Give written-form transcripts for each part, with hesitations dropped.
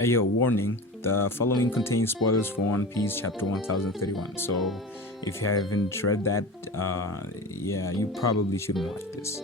Yo, warning, the following contains spoilers for One Piece chapter 1031. So, if you haven't read that, yeah, you probably shouldn't watch this.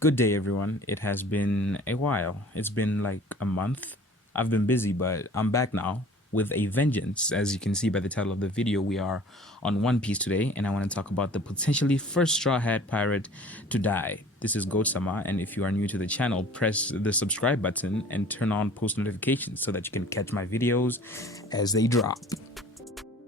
Good day, everyone. It has been a while. It's been like a month. I've been busy, but I'm back now with a vengeance. As you can see by the title of the video, we are on One Piece today, and I want to talk about the potentially first Straw Hat pirate to die. This is Goat-sama, and if you are new to the channel, press the subscribe button and turn on post notifications so that you can catch my videos as they drop.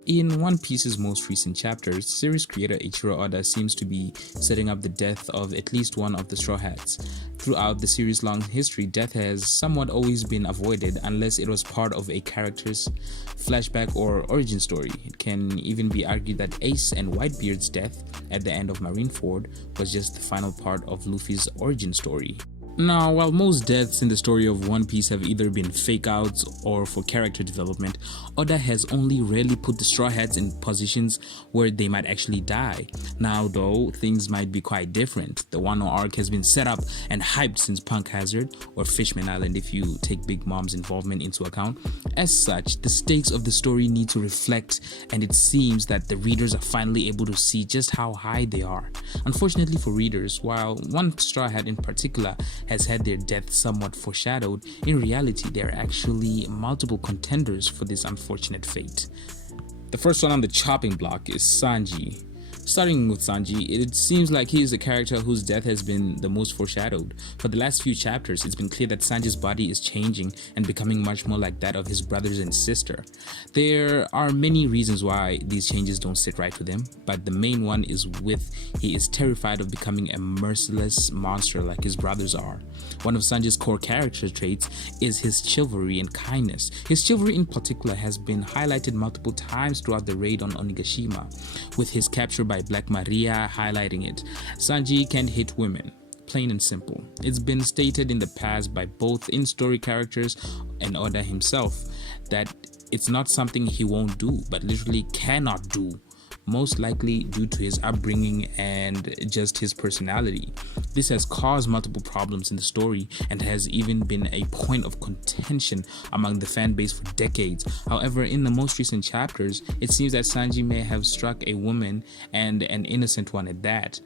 In One Piece's most recent chapters, series creator Eiichiro Oda seems to be setting up the death of at least one of the Straw Hats. Throughout the series' long history, death has somewhat always been avoided unless it was part of a character's flashback or origin story. It can even be argued that Ace and Whitebeard's death at the end of Marineford was just the final part of Luffy's origin story. Now, while most deaths in the story of One Piece have either been fake outs or for character development, Oda has only rarely put the Straw Hats in positions where they might actually die. Now though, things might be quite different. The Wano arc has been set up and hyped since Punk Hazard, or Fishman Island if you take Big Mom's involvement into account. As such, the stakes of the story need to reflect, and it seems that the readers are finally able to see just how high they are. Unfortunately for readers, while one Straw Hat in particular has had their death somewhat foreshadowed, in reality there are actually multiple contenders for this unfortunate fate. The first one on the chopping block is Sanji. Starting with Sanji, it seems like he is the character whose death has been the most foreshadowed. For the last few chapters, it's been clear that Sanji's body is changing and becoming much more like that of his brothers and sister. There are many reasons why these changes don't sit right with him, but the main one is he is terrified of becoming a merciless monster like his brothers are. One of Sanji's core character traits is his chivalry and kindness. His chivalry in particular has been highlighted multiple times throughout the raid on Onigashima, with his capture by Black Maria highlighting it. Sanji can't hate women, plain and simple. It's been stated in the past by both in-story characters and Oda himself that it's not something he won't do, but literally cannot do, most likely due to his upbringing and just his personality. This has caused multiple problems in the story and has even been a point of contention among the fan base for decades. However, in the most recent chapters, it seems that Sanji may have struck a woman, and an innocent one at that.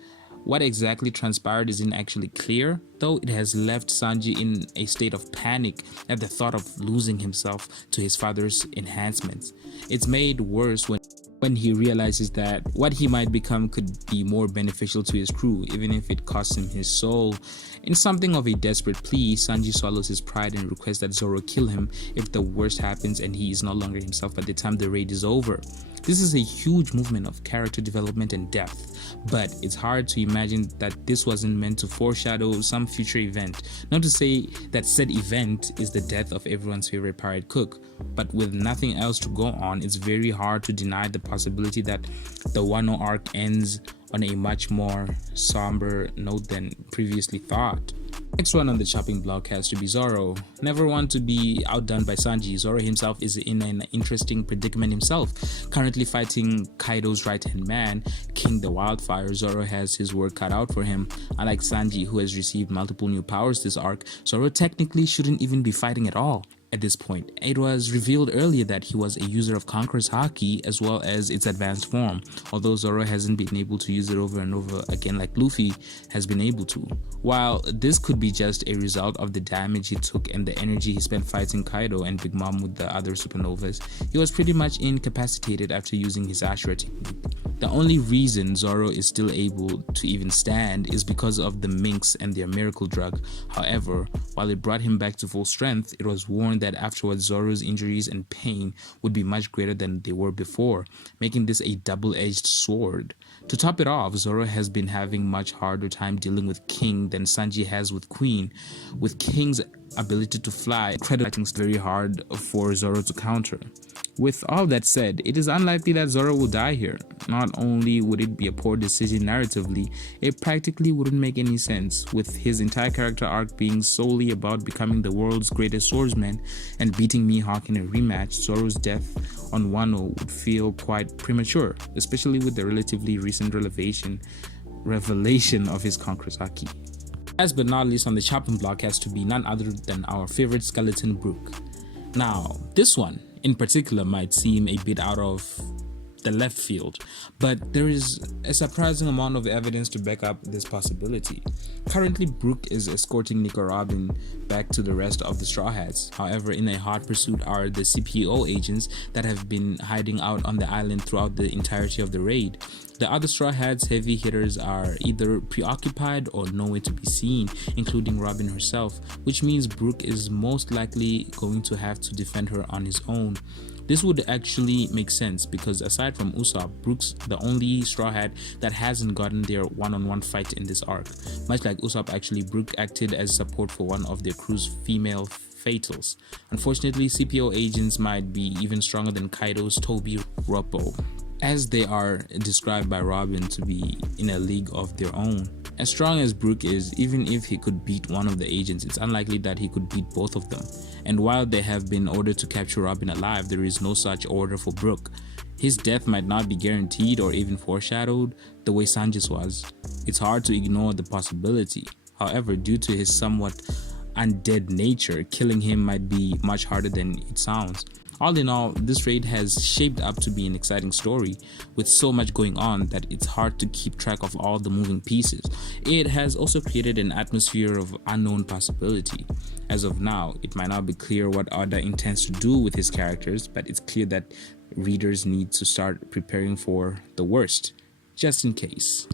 What exactly transpired isn't actually clear, though it has left Sanji in a state of panic at the thought of losing himself to his father's enhancements. It's made worse when he realizes that what he might become could be more beneficial to his crew, even if it costs him his soul. In something of a desperate plea, Sanji swallows his pride and requests that Zoro kill him if the worst happens and he is no longer himself by the time the raid is over. This is a huge movement of character development and depth, but it's hard to imagine that this wasn't meant to foreshadow some future event. Not to say that said event is the death of everyone's favorite pirate cook, but with nothing else to go on, it's very hard to deny the possibility that the Wano arc ends on a much more somber note than previously thought. Next one on the chopping block has to be Zoro. Never one to be outdone by Sanji, Zoro himself is in an interesting predicament himself. Currently fighting Kaido's right-hand man, King the Wildfire, Zoro has his work cut out for him. Unlike Sanji, who has received multiple new powers this arc, Zoro technically shouldn't even be fighting at all. At this point, it was revealed earlier that he was a user of Conqueror's Haki as well as its advanced form, although Zoro hasn't been able to use it over and over again like Luffy has been able to. While this could be just a result of the damage he took and the energy he spent fighting Kaido and Big Mom with the other supernovas, he was pretty much incapacitated after using his Ashura technique. The only reason Zoro is still able to even stand is because of the minks and their miracle drug. However, while it brought him back to full strength, it was warned that afterwards Zoro's injuries and pain would be much greater than they were before, making this a double-edged sword. To top it off, Zoro has been having much harder time dealing with King than Sanji has with Queen. With King's ability to fly, credit fighting is very hard for Zoro to counter. With all that said, it is unlikely that Zoro will die here. Not only would it be a poor decision narratively, it practically wouldn't make any sense, with his entire character arc being solely about becoming the world's greatest swordsman and beating Mihawk in a rematch. Zoro's death on Wano would feel quite premature, especially with the relatively recent revelation of his conqueror's Haki. Last but not least on the chopping block has to be none other than our favorite skeleton, Brook. Now, this one in particular might seem a bit out of the left field, but there is a surprising amount of evidence to back up this possibility. Currently, Brook is escorting Nico Robin back to the rest of the Straw Hats. However, in a hot pursuit are the CPO agents that have been hiding out on the island throughout the entirety of the raid. The other Straw Hats heavy hitters are either preoccupied or nowhere to be seen, including Robin herself, which means Brook is most likely going to have to defend her on his own. This would actually make sense because aside from Usopp, Brook's the only Straw Hat that hasn't gotten their one-on-one fight in this arc. Much like Usopp, actually, Brook acted as support for one of their crew's female fatals. Unfortunately, CPO agents might be even stronger than Kaido's Toby Roppo, as they are described by Robin to be in a league of their own. As strong as Brook is, even if he could beat one of the agents, it's unlikely that he could beat both of them. And while they have been ordered to capture Robin alive, there is no such order for Brook. His death might not be guaranteed or even foreshadowed the way Sanji's was. It's hard to ignore the possibility. However, due to his somewhat undead nature, killing him might be much harder than it sounds. All in all, this raid has shaped up to be an exciting story with so much going on that it's hard to keep track of all the moving pieces. It has also created an atmosphere of unknown possibility. As of now, it might not be clear what Oda intends to do with his characters, but it's clear that readers need to start preparing for the worst, just in case.